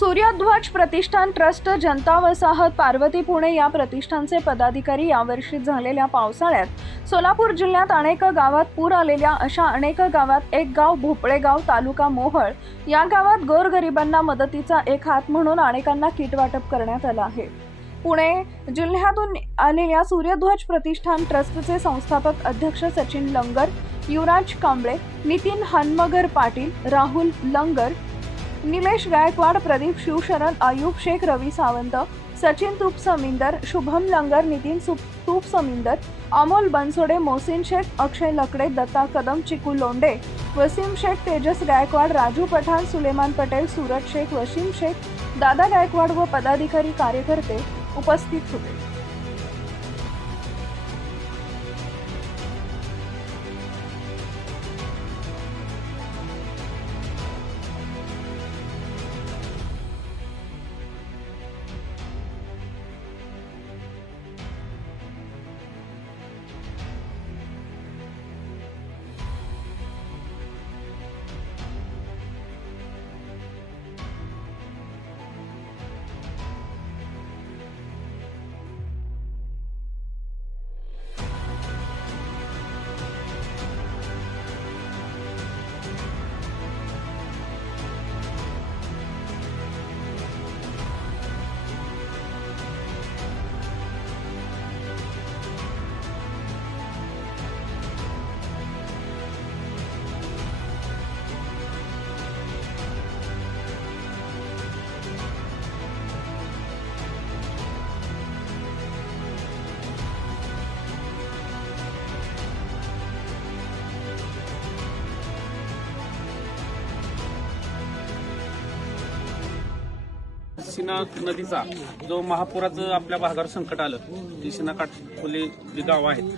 सूर्यध्वज प्रतिष्ठान trust, जनता वसाहत, पार्वती पुणे या प्रतिष्ठानचे पदाधिकारी यावर्षी झालेल्या पावसाळ्यात सोलापूर जिल्ह्यात अनेक गावात पूर आलेल्या अशा अनेक गावात एक गाव भोपळेगाव, तालुका मोहोळ या गावात गोरगरिबांना मदतीचा एक हात म्हणून अनेकांना किट वाटप करण्यात आलं आहे। पुणे जिल्ह्यातून आलेल्या सूर्यध्वज प्रतिष्ठान ट्रस्टचे संस्थापक अध्यक्ष सचिन लंगर, युवराज कांबळे, नितीन हनमगर पाटील, राहुल लंगर, निलेश गायकवाड, प्रदीप शिवशरण, आयुब शेख, रवी सावंत, सचिन तुपसमिंदर, शुभम लंगर, नितीन तुपसमिंदर, अमोल बनसोडे, मोहसिन शेख, अक्षय लकडे, दत्ता कदम, चिकू लोंडे, वसीम शेख, तेजस गायकवाड, राजू पठाण, सुलेमान पटेल, सूरज शेख, वसीम शेख, दादा गायकवाड व पदाधिकारी कार्यकर्ते उपस्थित होते। सीना नदीचा जो महापुराचं आपल्या भागावर संकट आलं, ती सीना काठखोले जे गाव आहेत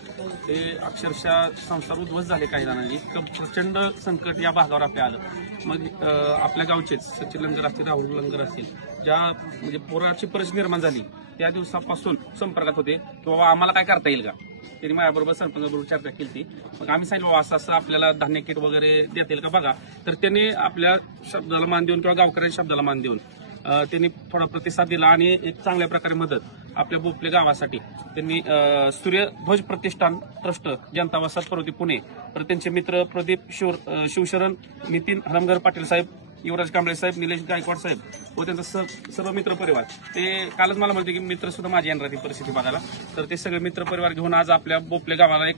ते अक्षरशः संसार उद्ध्वस्त झाले काही जणांनी। इतकं प्रचंड संकट या भागावर आपल्या आलं। मग आपल्या गावचेच सचिन लंगर असतील, राहुल लंगर असतील, ज्या म्हणजे पुराची परिस्थिती निर्माण झाली त्या दिवसापासून संपर्कात होते की बाबा आम्हाला काय करता येईल का। त्यांनी माझ्याबरोबर सरपंचाबरोबर चर्चा केली। मग आम्ही सांगितलं बाबा असं असं आपल्याला धान्य किट वगैरे देता येईल का बघा। तर त्यांनी आपल्या शब्दाला मान देऊन किंवा गावकऱ्यांच्या शब्दाला मान देऊन त्यांनी थोडा प्रतिसाद दिला आणि एक चांगल्या प्रकारे मदत आपल्या बोपले गावासाठी त्यांनी सूर्यध्वज प्रतिष्ठान ट्रस्ट, जनता वसाहत, पार्वती पुणे, तर त्यांचे मित्र प्रदीप शिवशरण, नितीन हनमगर पाटील साहेब, युवराज कांबळे साहेब, निलेश गायकवाड साहेब व त्यांचा सर्व मित्र परिवार, ते कालच मला म्हणते की मित्र सुद्धा माझे येणार ती परिस्थिती बघायला। तर ते सगळे मित्र परिवार घेऊन आज आपल्या बोपले गावाला एक